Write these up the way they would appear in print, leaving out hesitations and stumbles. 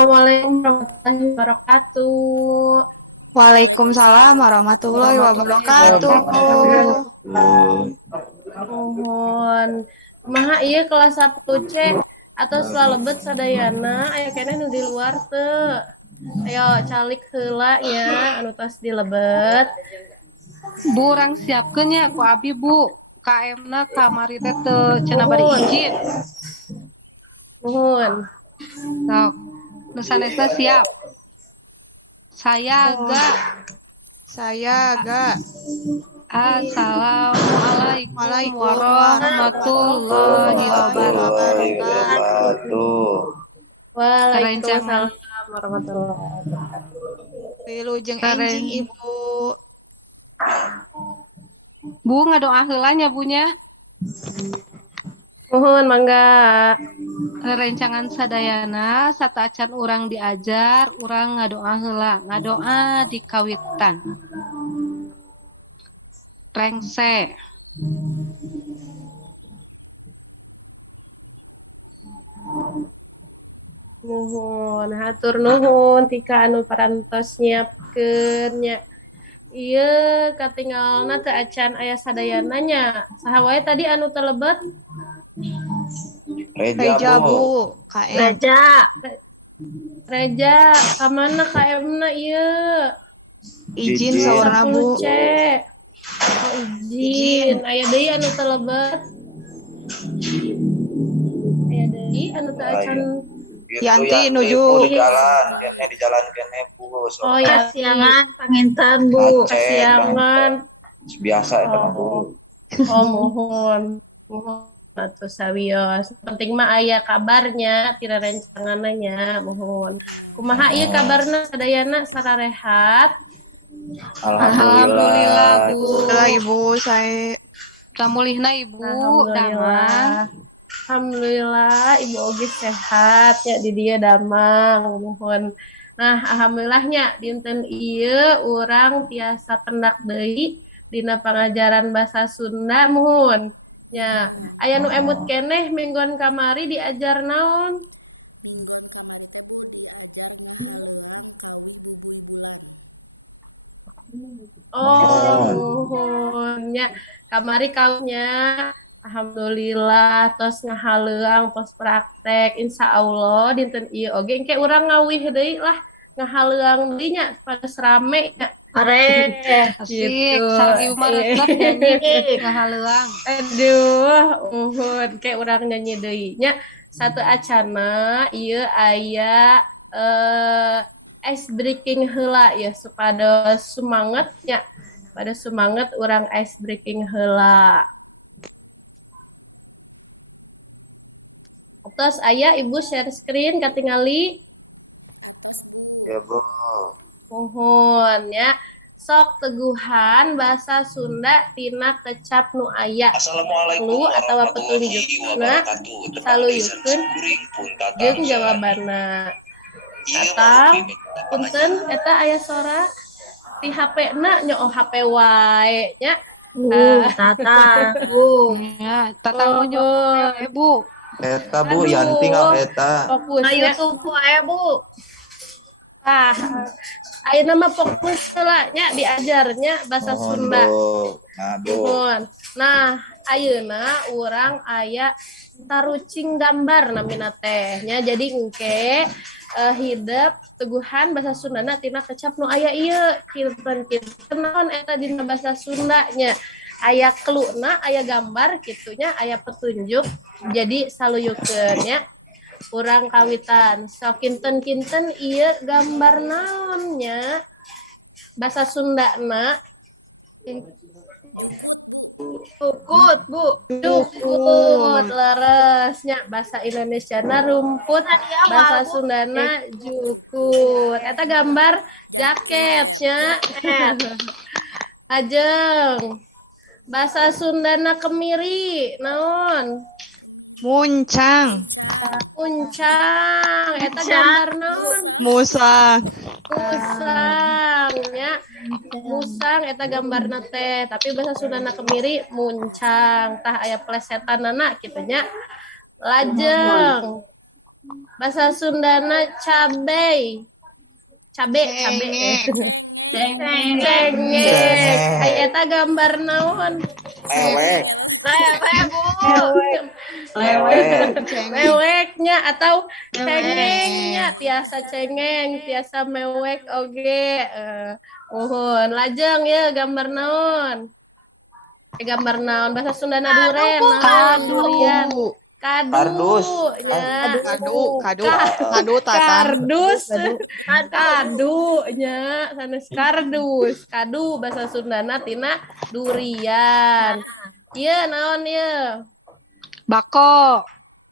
Assalamualaikum warahmatullahi wabarakatuh. Waalaikumsalam warahmatullahi Warahmatullahi wabarakatuh. wabarakatuh. Mohon kumaha ieu kelas 1 C atau selebet sadayana aya keneh nu di luar teu. Ayo calik heula nya anu tos dilebet. Bu urang siapkeun nya ku abi Bu. KM-na kamari teh teu cenah bari Nuhun. izin. Nuhun. Sok. Nu sanesna siap. Saya ga. Saya agak. Assalamualaikum Waalaikumsalam warahmatullahi wabarakatuh. wabarakatuh. Waalaikumsalam warahmatullahi wabarakatuh. Wilujeng Keren. enjing Ibu. Bu ngadoa heula nya Bu nya. Nuhun mangga. Rencangan sadayana sataacan urang diajar, urang ngadoa heula. Ngadoa di kawitan. Rengse. Nuhun, hatur nuhun tika anu parantos nyiapkeun nya. Ieu katinggalna teu acan aya sadayana nya. Saha wae tadi anu telebet? Reja Bu. KM. Reja. Reja, ka mana KM-na ieu? Izin Izin. saurna Bu. 10C. Oh, izin. Aya deui anu telebet. Aya deui anu teu acan. Yanti Bu nuju. di jalan, di jalan kene Bu. Oh ya, Kasiangan panginten Bu. kasiangan. Biasa itu mah Bu. Oh, mohon. Mohon atuh sawios. Penting mah aya kabarnya, tira rencangananya, mohon. Kumaha ieu kabarna sadayana sararehat? Alhamdulillah, Bu. Alhamdulillah Ibu, saya Kamulihna Ibu, damang. Alhamdulillah, Ibu Ogi sehat ya di dia damang, mohon. Nah, alhamdulillahnya dinten ieu urang tiasa tendak deui dina pangajaran basa Sunda, mohon. Ya, aya nu emut keneh mingguan kamari diajar naon? Oh, mohon nya kamari kaunya alhamdulillah tos ngahaleuang tos praktek insyaallah dinten ieu oge engke urang ngawih deui lah ngahaleuang deui nya pada rame nya. Are. Asik, sareng Ibu mah resep nyanyi ngahaleuang. Aduh, uhun kayak urang nyanyi deui nya. Satu acana ieu aya ice breaking heula ya supaya semangat ya. Pada semangat urang ice breaking heula. Terus aya Ibu share screen katingali. Ya Bu. Mohon ya. Sok teguhan bahasa Sunda tina kecap nu aya. Lu atawa petunjukna saluyeukeun jeung jawabanna. Tatang, punten eta aya sora di HP-na nya HP wae nya. Tata. Bu. Ya, tatang unjuk Bu. Eta Bu, Yanti nggak eta. Fokus Na ya. YouTube wae Bu. Ah, ayeuna mah fokus heula nya diajarnya bahasa Mohon Sunda. Bu. Nah Bu. Mohon. Nah, ayeuna urang aya tarucing gambar namina teh nya. Jadi engke hidup teguhan bahasa Sundana tina kecap nu aya ieu kinten naon eta dina bahasa Sunda nya. Aya cluena, aya gambar kitunya, aya petunjuk. Jadi saluyeukeun nya. Urang kawitan sok kinten-kinten ieu gambar naonnya bahasa Sundana Tukut Bu. dukut leresnya bahasa Indonesiana rumput bahasa Sundana jukut eta gambar jaketnya ajeng bahasa Sundana kemiri naon muncang, puncang eta gambar naon musang, musangnya musang eta gambarna teh tapi bahasa Sundana kemiri muncang tah aya plesetanana kitu nya lajeng Bahasa Sundana cabe. Cabe. Cengek. Cengeng. Cengek. Ai eta gambar naon? Mewek. Lewe, Bu. Mewek. Cengek. Meweknya atau Cengeng. cengengnya, tiasa cengeng, tiasa mewek oge. Mohon lajeng ya gambar naon? Gambar naon bahasa Sundana duren, naon Kadu. durian. Kardus. Kadunya. Kadu tatang. Kardus. Aduh. Kadunya sanes kardus. Kadu bahasa Sundana tina durian. Ieu naon ieu? Bako.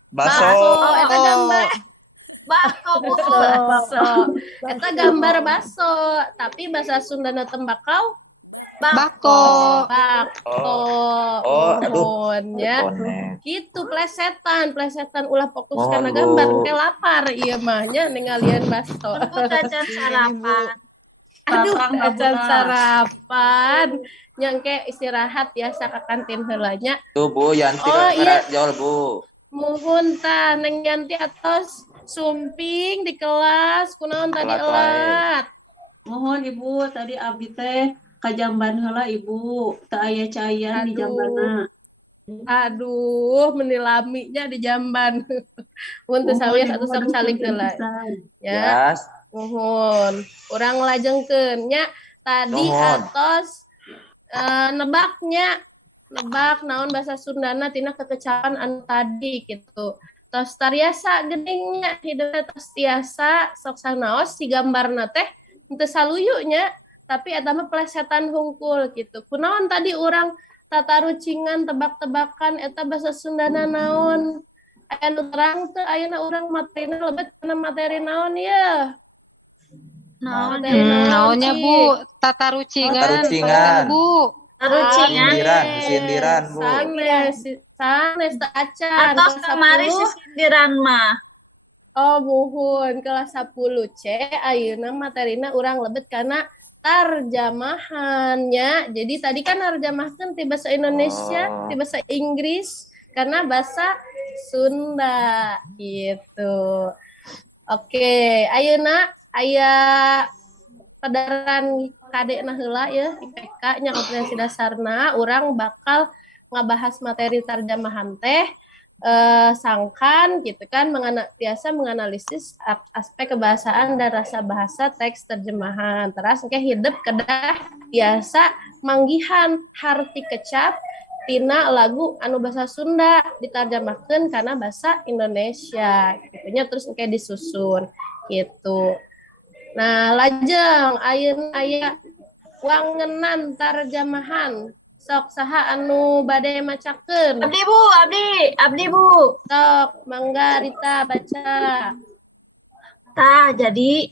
Baso. Eta gambar Bako, Bu. baso. Eta gambar baso, tapi bahasa Sundana tembakau Bako. bako. Oh, aduh. Mohon ya. Konek. Gitu plesetan ulah fokus Mohon, karena Bu. gambar teh lapar ieu mah nya ninggalian baso. Bu cacat sarapan. Aduh, acan sarapan. Nyangke istirahat ya ka kantin heula nya. Tuh Bu, Yanti Oh, iya. jol Bu. Muhun tah Neng Yanti atos sumping di kelas kunaon tadi Telat elat. Mohon Ibu, tadi abdi teh ka jamban heula Ibu, teu aya cayan di Aduh. jambana. Aduh, menilaminya di jamban. Mun teu sawias atuh sok calik heula. Ya, Yes. muhun. Urang lajengkeun nya tadi Nuhun. atos nebak naon bahasa Sundana tina kekecapan anu tadi gitu. Tos tariasa gedingnya hideung tos tiasa sok sanaos si gambarna teh henteu saluyu nya, tapi eta mah plesetan hungkul gitu. Kunaon tadi urang tatarucingan tebak-tebakan eta bahasa Sundana naon? Aya nu terang teu ayeuna urang materina lebet kana materi naon ya? Naon? Materi naon, Naonnya Ci? Bu? Tatarucingan. Tatarucingan. Bu. Tarucingan. Sindiran, Bu. Sanes teu acan. Atos Kelas kamari 10. sisindiran mah. Oh, muhun kelas 10 C ayeuna materina urang lebet kana tarjamahannya. Jadi tadi kan narjamahkeun ti bahasa Indonesia, Oh. ti bahasa Inggris karena bahasa Sunda gitu. Oke, ayeuna aya padaran kadena heula ya IPK nya kompetensi dasarna urang bakal ngabahas materi tarjamahan teh sangkan gitu kan biasa menganalisis aspek kebahasaan dan rasa bahasa teks terjemahan terus engke hidup kedah biasa manggihan harti kecap tina lagu anu bahasa Sunda ditarjemahkeun kana bahasa Indonesia gitunya terus engke disusun gitu. Nah, lajeng ayeuna aya wangenan tarjamahan sok saha anu bade macakeun. Abdi Bu, abdi Bu. Sok, mangga Rita baca. Tah, jadi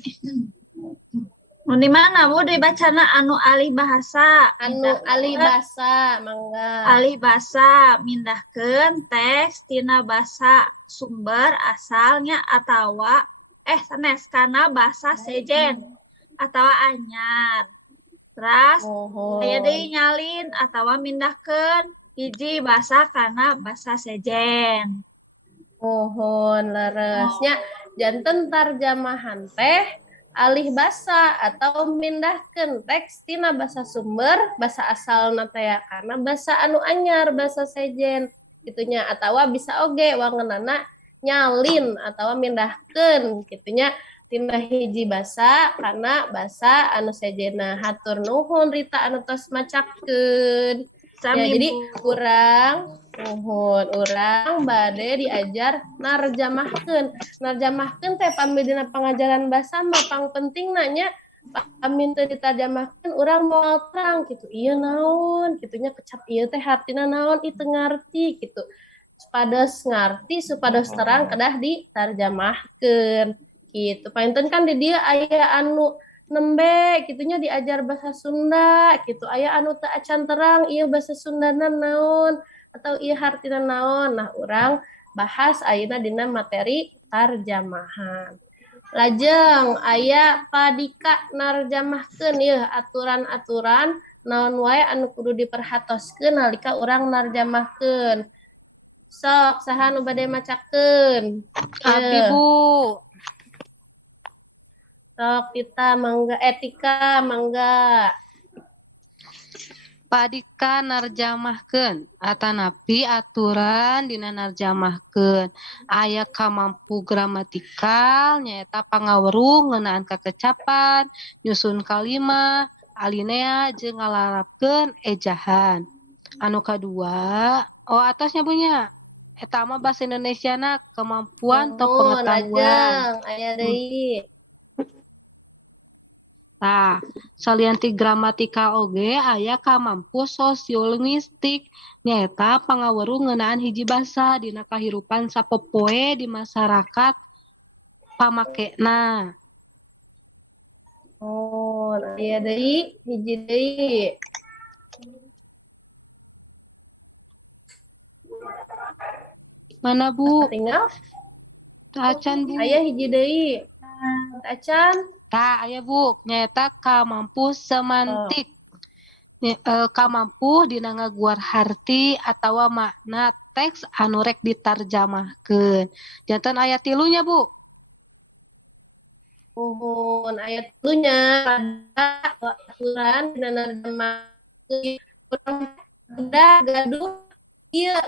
di mana Bu dibacana anu alih bahasa? Anu alih basa, mangga. Alih bahasa mindahkeun teks tina basa sumber asalnya atawa sanes kana basa sejen atawa anyar. Terus aya deui nyalin atawa mindahkeun hiji basa kana basa sejen. Mohon leresnya janten tarjamahan teh alih basa atau mindahkeun teks tina basa sumber basa asalna teh karena basa anu anyar basa sejen gitunya atawa bisa oge wangeunana nyalin atawa mindahkeun gitunya tina hiji basa karena basa anu sejenna. Hatur nuhun Rita anu tos macakeun. Ya, jadi urang bade diajar narjamahkeun. Narjamahkeun teh pami dina pangajaran basa mah pang penting nanya pami teu ditarjamahkeun urang moal terang gitu. Ieu naon? Gitunya kecap ieu teh hartina naon? Itu ngarti gitu. Supados ngarti, supados terang kedah ditarjamahkeun gitu. Painten kan di dia aya anu nembe gitunya diajar bahasa Sunda gitu. Aya anu teu acan terang ieu bahasa Sundana naon atau ieu hartina naon. Nah, urang bahas ayeuna dina materi tarjamahan. Lajeng aya padika narjamahkeun ieu aturan-aturan naon wae anu kudu diperhatoskeun nalika urang narjamahkeun. Sok saha nu bade macakeun. Abi Bu. Sok Tita mangga Tika mangga. Padika narjamahkeun atanapi aturan dina narjamahkeun aya kamampu gramatikal nyaeta pangaweruh ngeunaan kakecapan nyusun kalimah alinea jeung ngalarapkeun ejahan anu kadua atasnya punya eta mah bahasa Indonesiana kemampuan atau pengetahuan. Lajeng aya deui. Nah, salianti gramatika oge aya kamampu sosiolinguistik nyaeta pangaweruh ngeunaan hiji basa dina kahirupan sapopoe di masyarakat pamakena. Aya deui hiji deui. Mana Bu? Tinggal Acan Bu. aya hiji deui. Acan Aya Bu, nyaeta kamampu semantik. Kamampu dina ngaguar harti atawa makna teks anu rek ditarjamahkeun. Janten aya tilunya Bu. Nuhun ayat dulunya pada aturan dina narjamahkeun udah gaduh ieu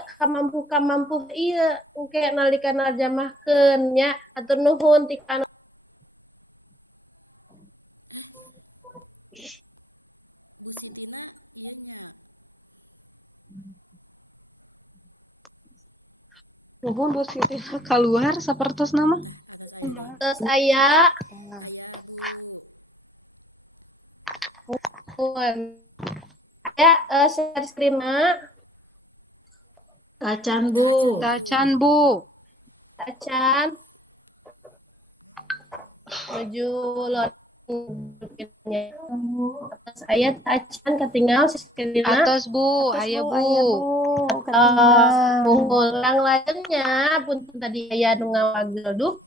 kamampu ieu engke nalika narjamahkeun nya atur nuhun ti kana Nuhun Bu Siti keluar sapertos nama. terus aya aya share screen-na Acan Bu. Acan Bu. Acan menuju loading atas ayat acan ketinggal screen-na Atas Bu, aya Bu. Ulang lajengnya punten tadi aya nu ngawagel.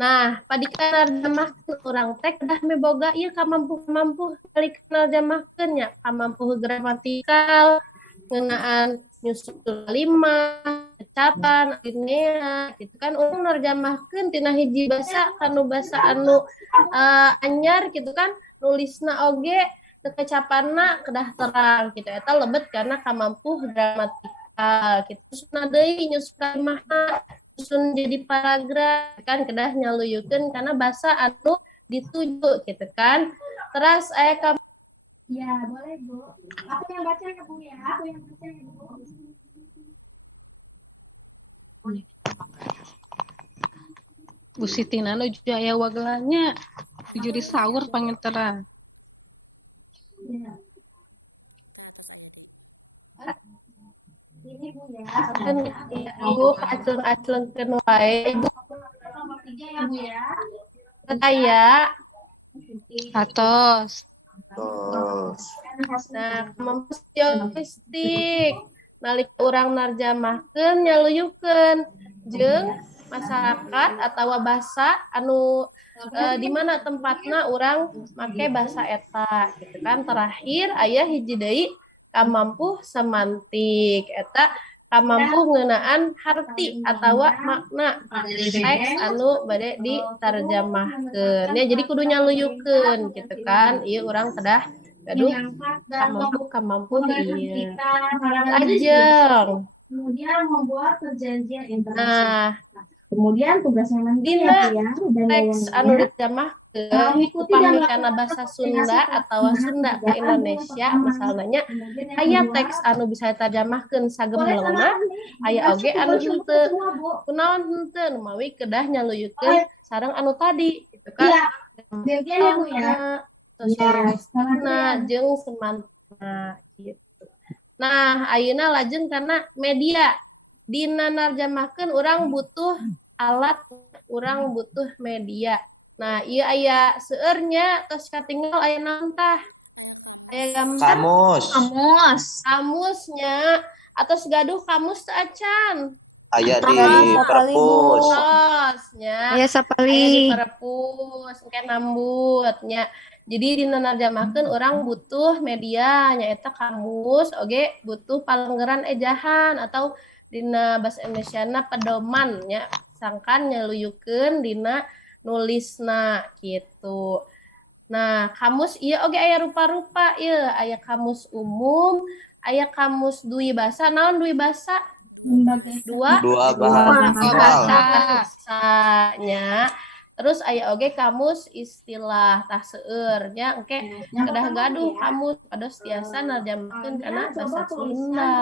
Nah, padika narjamahkeun urang teh kedah meboga ieu kamampu balik narjamahkeun nya kamampu gramatikal ngeunaan nyusun kalimah, ucapan, alinea gitu kan urang narjamahkeun tina hiji basa kanu basa anu anyar gitu kan nulisna oge teu kecapanna kedah terang gitu eta lebet karena kamampu gramatikal gitu terus deui nyusun kalimahna susun jadi paragraf kan kedah nyaluyukeun karena bahasa anu dituju gitu kan terus aya Ya, boleh, Bu. Aku yang baca ya, Bu ya. Aku yang baca ya, Bu. Bu Siti nanu juga aya wagelannya. Jadi sahur pangen terang. Ya. Ini, Bu ya. kan ibu acung-acungkeun wae ibu Nomor 3 ya, Bu ya. aya Atos. nah kamampu linguistik nalika urang narjamahkeun nyaluyukeun jeung masyarakat atawa basa anu di mana tempatna urang make basa eta gitu kan terakhir aya hiji deui kamampu semantik eta kamampu ngeunaan harti atawa makna teks anu bade ditarjamahkeun ya jadi kudu nyaluyukeun gitu kan ieu urang kedah gaduh kamampu ieu ajeng Kemudian membuat perjanjian internasional. nah Kemudian tugasnya nanti dina ya, dan teks anu ditarjamahkeun upami kana basa Sunda atawa Sunda ka Indonesia misalnya aya teks anu bisa ditarjamahkeun sagemblengna aya oge anu henteu kunaon henteu mawi kedah nyaluyukeun sareng anu tadi gitu kan Gantian ya, Bu ya. sosialistikna jeung semantikna gitu. Nah, ayeuna lajeng kana media dina narjamahkeun urang butuh alat, urang butuh media. Nah, ieu aya seueur nya tos katinggal aya naon tah? Aya gambar kamusnya atos gaduh kamus teu acan. Aya di perpus. Nya. Aya Aya di sapali. perpus engke nambut nya. Jadi dina narjamahkeun urang butuh media nyaeta kamus oge butuh palenggeran ejahan atau dina bahasa Indonesiana pedoman nya sangkan nyeluyukeun dina nulisna gitu. Nah, kamus ieu oge aya rupa-rupa ieu, aya kamus umum, aya kamus dui basa. Naon dui basa? Dua Dua bahasa. bahasanya. Terus aya oge kamus istilah tah seueur nya engke kedah gaduh kamus pados tiasa narjamakeun kana basa Sunda.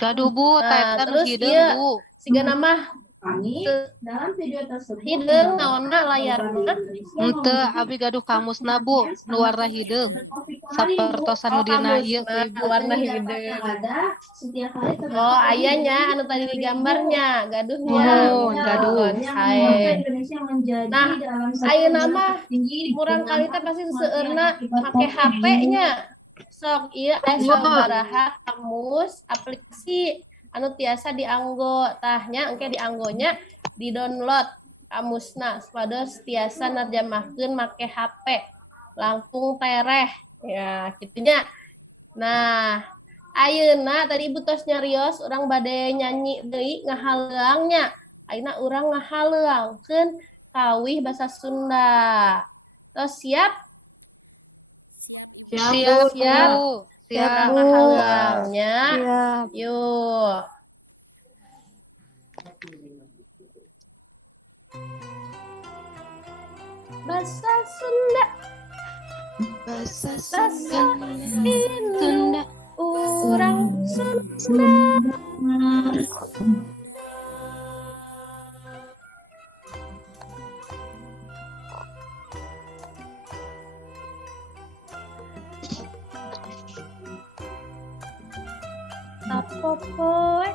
Gaduh Bu, Nah, taeta nu terus hideung ieu Bu. sigana mah Dalam video tersebut hideung naonna layarna. Henteu abi gaduh kamusna Bu, nu warna hideung. Sapertos anu dina ieu kamusna Ibu. warna hideung. ada setiap kali Oh, ayahnya anu tadi digambarnya, gaduhnya. Mohon, gaduh. Sae. Indonesia menjadi Nah, dalam ayeuna mah murang kali teh pasti seueurna make HP-nya. Sok ieu aya sabaraha kamus aplikasi anu tiasa dianggo tahnya engke dianggonya di-download kamusna supados tiasa narjamahkeun make HP. Langkung tereh. Ya, gitunya. Nah, ayeuna tadi Ibu tos nyarios urang bade nyanyi deui ngahaleungnya. Ayeuna urang ngahaleungkeun kawih basa Sunda. Tos siap? Siap Siap. Bu. Urang Siap. ngahaleungnya. Siap. Yuk. Basa Sunda, Bahasa basa Sunda. Indu, urang Sunda. Tapopoe,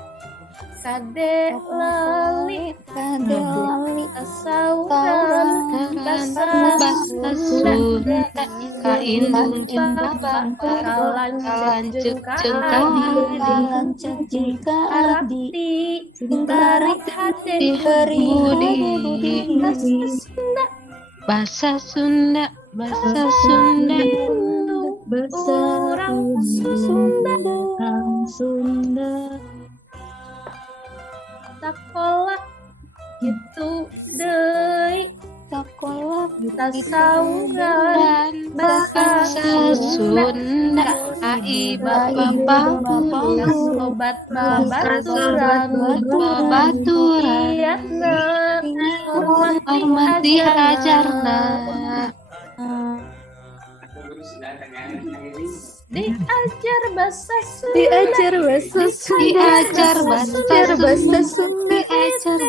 kade lali, Kade lali. tasauran, basa Sunda, Ka indung jeung kalanceuk kalanceuk ka jeung ka Lanceuk jeung ka adi. arti tarik hade budi. basa Sunda, Bahasa Sunda. Indu, urang Sunda. Sakola gitu deui Sakola tasauran Bahasa Sunda. Ai bapak sobat babaturan babaturan iyatna hormati ajarna. diajar bahasa Sunda diajar bahasa Sunda. Diajar bahasa Sunda. Diajar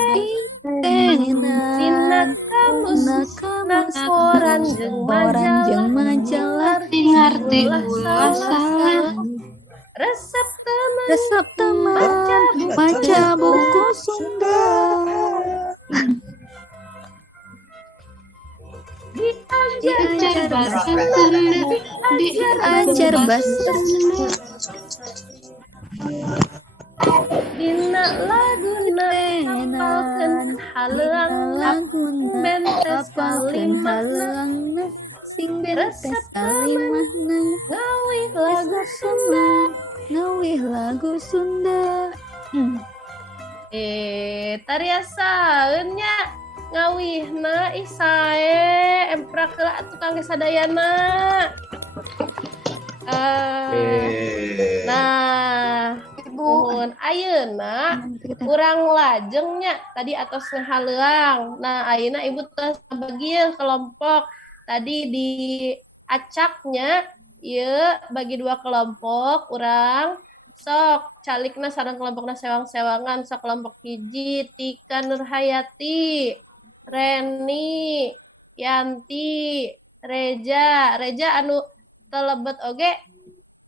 dina kamus koran jeung majalah Ngarti ulah salah. resep teman resep teman baca buku Sunda. Diajar bahasa Sunda. Diajar bahasa Sunda. dina laguna hafalkeun haleuang Laguna bentes hafalkeun kalimahna haleungna sing bentes kalimahna. ngawih lagu Sunda. Ngawih lagu Sunda. Tariasaeun nya ngawihna ih sae emprak heula tukang sadayana. Nah, Ibu, ayeuna urang lajengnya tadi atos ngahaleuang. Nah, ayeuna Ibu tos bagi kelompok. Tadi di acaknya ieu bagi dua kelompok urang sok calikna sareng kelompokna sewang-sewangan sakelompok hiji Tika Nurhayati, Reni, Yanti, Reja anu telebet oge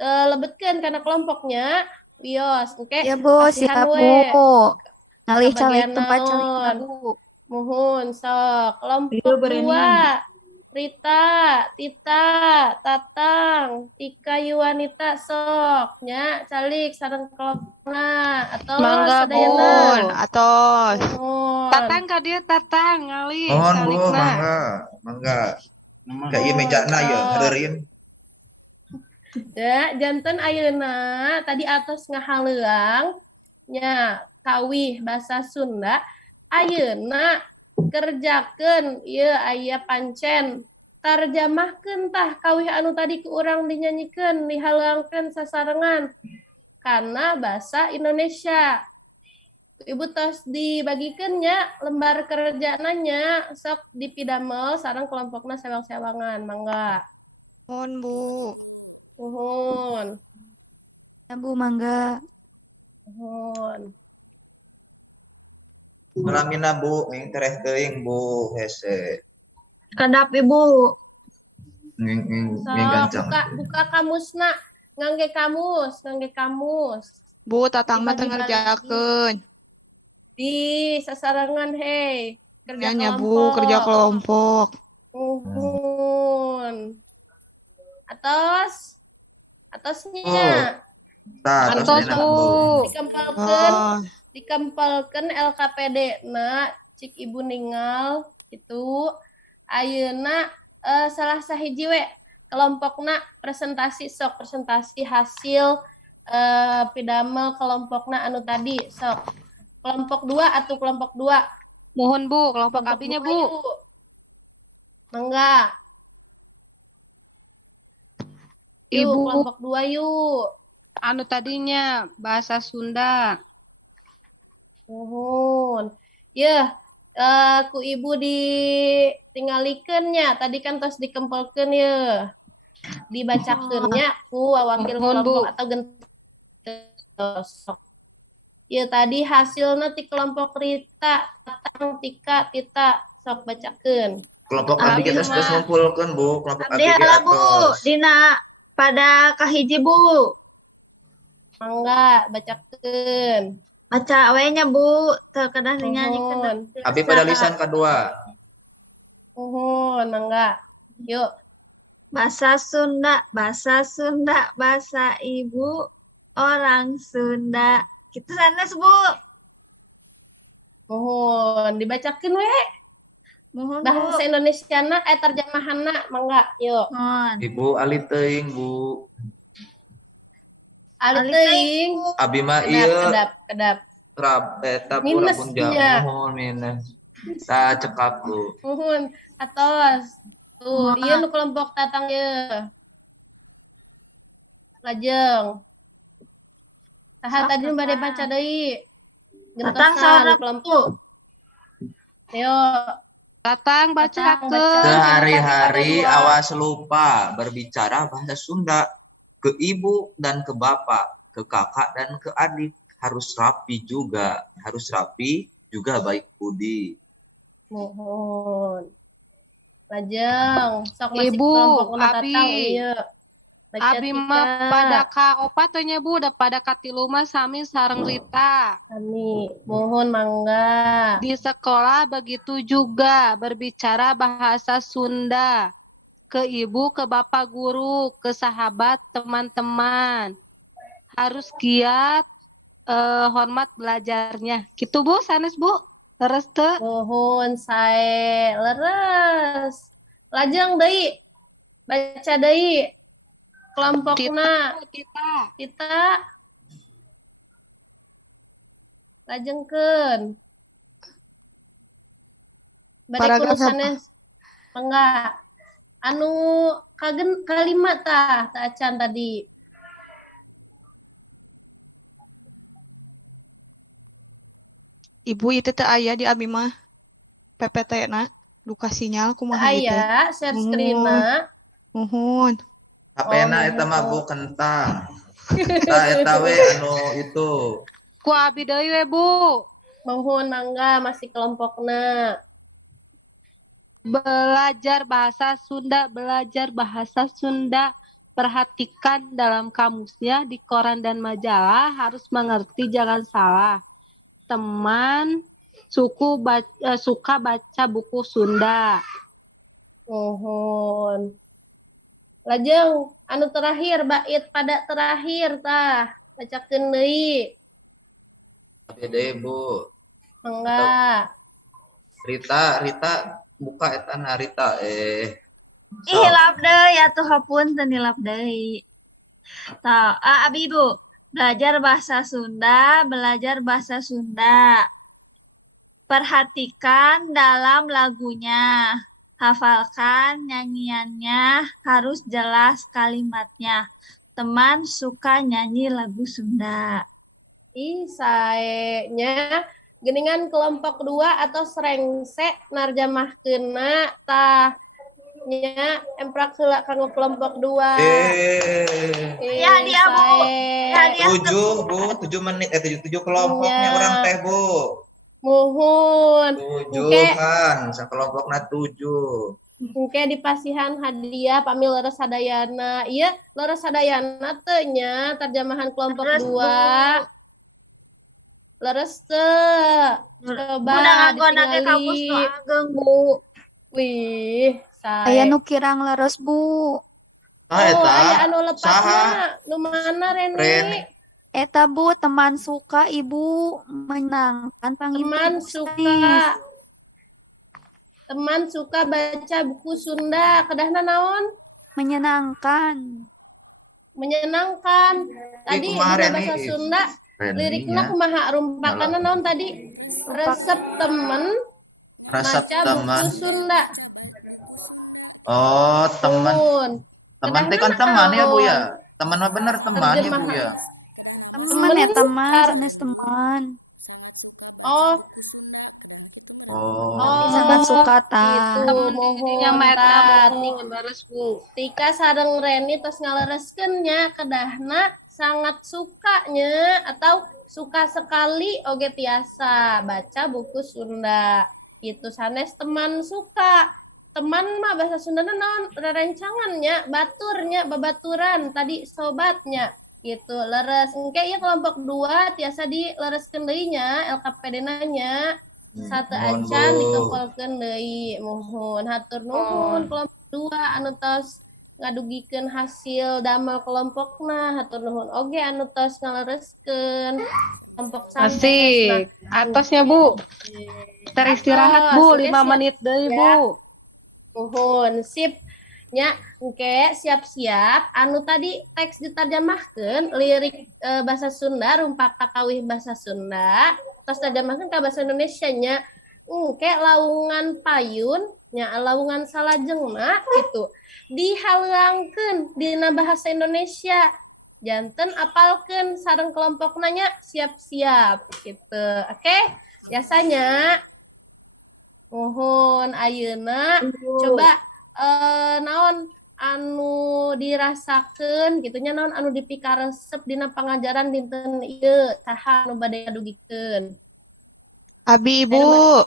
lebetkeun kana kelompoknya wios engke Ya Bu, asihan siap we. Bu. Ngalih calik Kabagian tempat calik naon? Bu. Muhun sok kelompok Ayo, Bereni. 2 Rita, Tita, Tatang, Tika Yuwanita sok nya calik sareng kelompokna atau Mangga sadayana. Bun. Atos. Muhun. Tatang ka dieu tatang ngali Mohon Bu, calikna. mangga. Kayak ieu mejana ya, hareureun. Ya, janten ayeuna tadi atas ngahaleuang nya kawih basa Sunda ayeuna kerjakeun ieu aya pancen tarjamahkeun tah kawih anu tadi ku urang dinyanyikeun dihalangkeun sasarengan kana basa Indonesia. Ibu tos dibagikeun nya lembar kerja nanya sok dipidamel sareng kelompokna sewang-sewangan mangga. Mohon Bu. Nuhun. Ya Bu, mangga. Nuhun. Lamina Bu, nging tereh teuing Bu, hese. Kadap Ibu. Nging Sok gancang. buka kamusna, ngangge kamus. Bu, tatang mah teu Dibagi-bagi. ngerjakeun. Di sasarangan hei, kerja Nya Bu, kelompok. kerja kelompok. Nuhun. Atosnya Tah, tos Atos, enak Bu. Bu. dikempelkeun Oh, dikempelkeun LKPD-na cik ibu ningal itu ayeuna salah sahiji we kelompokna presentasi hasil pidamel kelompokna anu tadi sok kelompok 2 atau kelompok 2 Mohon Bu, kelompok abinya Bu. yuk. Mangga yuk Ibu kelompok 2 yuk. anu tadinya bahasa Sunda. Nuhun. Yeuh, ku ibu ditinggalikeunnya. Tadi kan tos dikempelkeun yeuh. Dibacakeunnya ku wakil Nuhun, Bu. kelompok atau gentos. Yeuh, tadi hasilna ti kelompok Rita, Tatang, Tika, Tita sok bacakeun. Kelompok abi kita sudah ngumpulkeun Bu, kelompok abi Abdi ge heula Bu, atos. dina pada kahiji Bu. Mangga bacakeun. Baca we-nya Bu, teu kedah dinyanyikan. Nuhun. Abi pada lisan kedua. Nuhun, mangga. Yuk. Bahasa Sunda, bahasa ibu orang Sunda. Gitu sanes Bu. Nuhun, dibacakeun we. Mohon Bu. Bahasa Indonesiana terjemahanna mangga. Yuk. Mohon. Ibu ali teuing Bu. Ali teuing. Abi mah ieu Kedap. rab eta Minus pun nya. mohon minus. Tah cekap Bu. Nuhun, atos. Tuh, ieu nu kelompok Tatang ye. Lajeng. Saha tadi nu bade baca deui? Tatang saurna kelompok. Ayo, Tatang Tatang, bacakeun. Sehari-hari awas lupa berbicara bahasa Sunda ke ibu dan ke bapak, ke kakak dan ke adik. Harus rapi juga baik budi. nuhun. Lajeng, sok masih Ibu, kelompok Abi. Tatang ieu. Baca Abi Tika. mah pada ka-opat teh nya Bu, da pada katilu mah sami sareng Rita. Kami mohon mangga. Di sekolah begitu juga berbicara bahasa Sunda. Ke ibu, ke bapak guru, ke sahabat, teman-teman. Harus giat, hormat belajarnya. Gitu Bu, sanes Bu. Terus teu. Nuhun sae leres. Lajeng deui. Baca deui. Kelompokna kita lajengkeun. Bade Paragraf kudu sanes mangga. Anu kalimat tah acan tadi. Ibu itu teh aya di abi mah PPT-na, luka sinyal kumaha ieu teh. Aya share screen-na. Mohon. HP-na eta mah Bu kentang. Tah eta we anu itu. Ku abi deui we Bu. Mohon mangga masih kelompokna. Belajar bahasa Sunda. Perhatikan dalam kamusnya di koran dan majalah, harus mengerti, jangan salah. Teman suka baca buku Sunda. Mohon. Lajeng anu terakhir bait pada terakhir tah bacakeun deui. Abi deui Bu. Mangga. Rita buka eta na Rita Hilap deui atuh hapunten hilap deui. Tah, abi Ibu. Belajar bahasa Sunda, belajar bahasa Sunda. Perhatikan dalam lagunya. Hafalkan nyanyiannya, harus jelas kalimatnya. Teman suka nyanyi lagu Sunda. Ih, saenya geningan kelompok 2 atau serengse narjamahkeuna tah nya emprak heula kanggo kelompok 2. Ya, hadiah, Bu. Sae. Hadiah. 7 menit, 7 kelompoknya Iya. orang teh, Bu. Muhun. 7 Engke kan, sakelompokna 7. engke dipasihan hadiah pami leres sadayana. Ieu leres sadayana teu nya terjemahan kelompok Leres, 2. Leres teu. Coba Udah ngagona ke kampus nu ditingali. ageng, Bu. Wih, Aya sae. nu kirang leres, Bu. Ah, Oh, eta aya anu saha? lepasna. Nu mana Reni? Reni. Eta, Bu, teman suka Ibu menyenangkan panggil Teman Ibu suka. Sis. Teman suka baca buku Sunda. Kedahna naon? Menyenangkan. Menyenangkan. Tadi kumaha dina Reni? bahasa Sunda lirikna Reni kumaha rumpakanna naon tadi? Resep temen resep maca buku teman. Sunda. Oh, teman. Nuhun. Teman teh Kedahna kan teman ya, Bu naon? ya. Teman mah bener teman ya, Bu Terjemahan. ya. Teman ya, teman, har- sanes teman. Oh, Oh. Misalkan suka gitu. tah. Didinya Mohon mah eta tah. mohon leres Bu. Tika sareng Reni tos ngalereskeun nya kedahna sangat sukanya atau suka sekali oge tiasa baca buku Sunda. Itu sanes teman suka. Teman mah bahasa Sundana naon rerencangannya, baturnya, babaturan, tadi sobatnya. Gitu, leres. Engke ieu kelompok 2 tiasa dilereskeun deui nya LKPD nanya. Satu Mohon, acan Bu. dikepelkeun deui. Mohon hatur nuhun kelompok 2 anu tos ngadugikeun hasil damel kelompokna, hatur nuhun oge anu tos ngalereskeun kelompok sanes. Nah, Asik. Atosnya Bu. Teristirahat Bu, Engke 5 siap- menit deui ya. Bu. Mohon sip nya engke siap-siap anu tadi teks ditarjamahkeun lirik bahasa Sunda rumpak kakawih bahasa Sunda tos tarjamahkeun ka bahasa Indonesia nya engke laungan payun nya laungan salajengna gitu dihalangkeun dina bahasa Indonesia janten apalkeun sareng kelompok nanya siap-siap gitu. Oke, biasanya mohon ayeuna coba naon anu dirasakeun gitunya naon anu dipikaresep dina pangajaran dinten ieu saha anu bade ngadugikeun. Abi Ibu,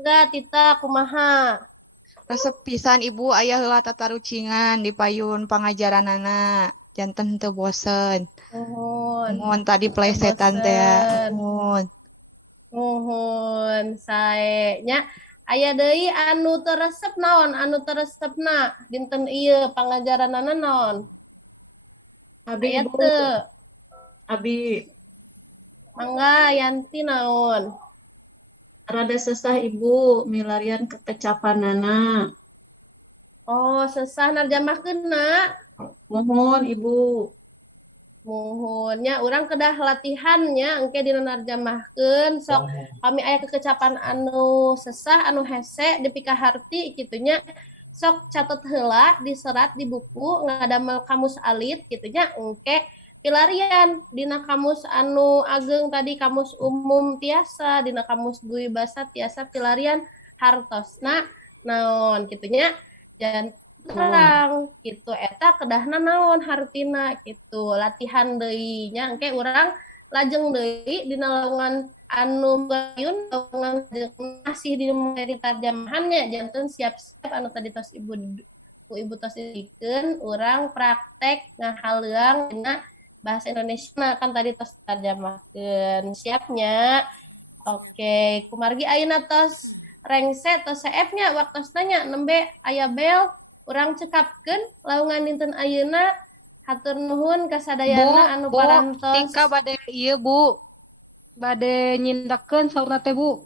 Enggak Tita kumaha? resep pisan Ibu aya heula tatarucingan di payun pangajaranana. Janten teu bosen. Mohon. Mohon tadi plesetan teh ya. Mohon. Mohon sae nya aya deui anu teu resep naon anu teu resepna dinten ieu pangajaranana naon? Abi Aya Ibu, teu? Abi Mangga Yanti naon? rada sesah Ibu milarian kekecapanana. Oh, sesah narjamahkeunna. Mohon Ibu. Mohonnya urang kedah latihannya engke dina narjamahkeun sok kami aya kekecapan anu sesah anu hese dipikaharti kitunya sok catet heula diserat di buku ngadamel kamus alit kitunya engke pilarian dina kamus anu ageng tadi kamus umum tiasa dina kamus Dwi Basa tiasa pilarian hartosna naon kitunya dan terang gitu eta kedahna naon hartina gitu latihan deui nya engke urang lajeng deui dina laungan anu gayun laungan masih di materi tarjamahannya janten siap-siap anu tadi tos ibu tos dikeun urang praktek ngahaleuang dina bahasa Indonesia nah kan tadi tos tarjamahkeun siapnya. Oke kumargi ayeuna tos rengse tos CF-nya waktosna nembe aya bel urang cekapkeun laungan dinten ayeuna hatur nuhun kasadayana anu parantos. Tika bade ieu Bu. Bade nyindekeun saurna teh Bu.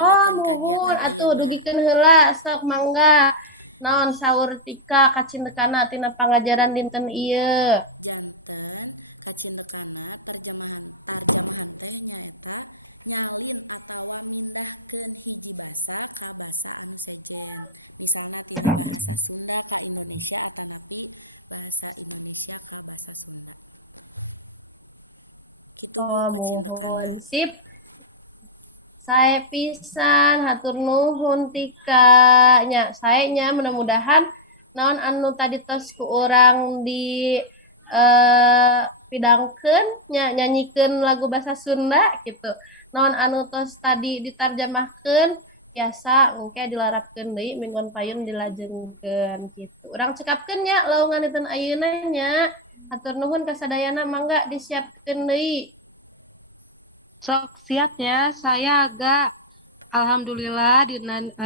Oh muhun atuh dugikeun heula sok mangga naon saur Tika kacindekana tina pangajaran dinten ieu. Oh, mohon. Sip. Saya pisan hatur nuhun tika nya. Saya nya mudah-mudahan naon anu tadi tos ku urang di pidangkeun nya nyanyikeun lagu bahasa Sunda gitu. Naon anu tos tadi ditarjamahkeun biasa engke dilarapkeun deui minggon payun dilajengkeun gitu. Urang cekapkeun nya lowongan dinten ayeuna nya. Hatur nuhun kasadayana mangga disiapkeun deui. Sok siapnya saya agak alhamdulillah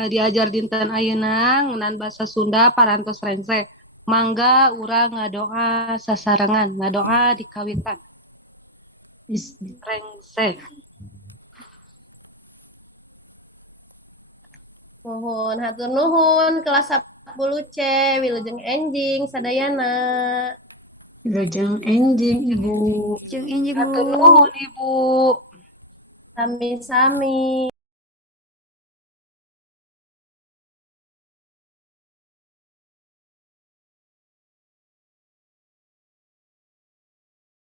diajar dinten ayeuna ngeunaan bahasa Sunda parantos rengse. Mangga urang ngadoa sasarengan, ngadoa dikawitan. Rengse. Nuhun, hatur nuhun kelas 10 C, Wilujeng Enjing sadayana. Wilujeng enjing Ibu. Jeung enjing Hatur Bu. nuhun Ibu. Sami-sami.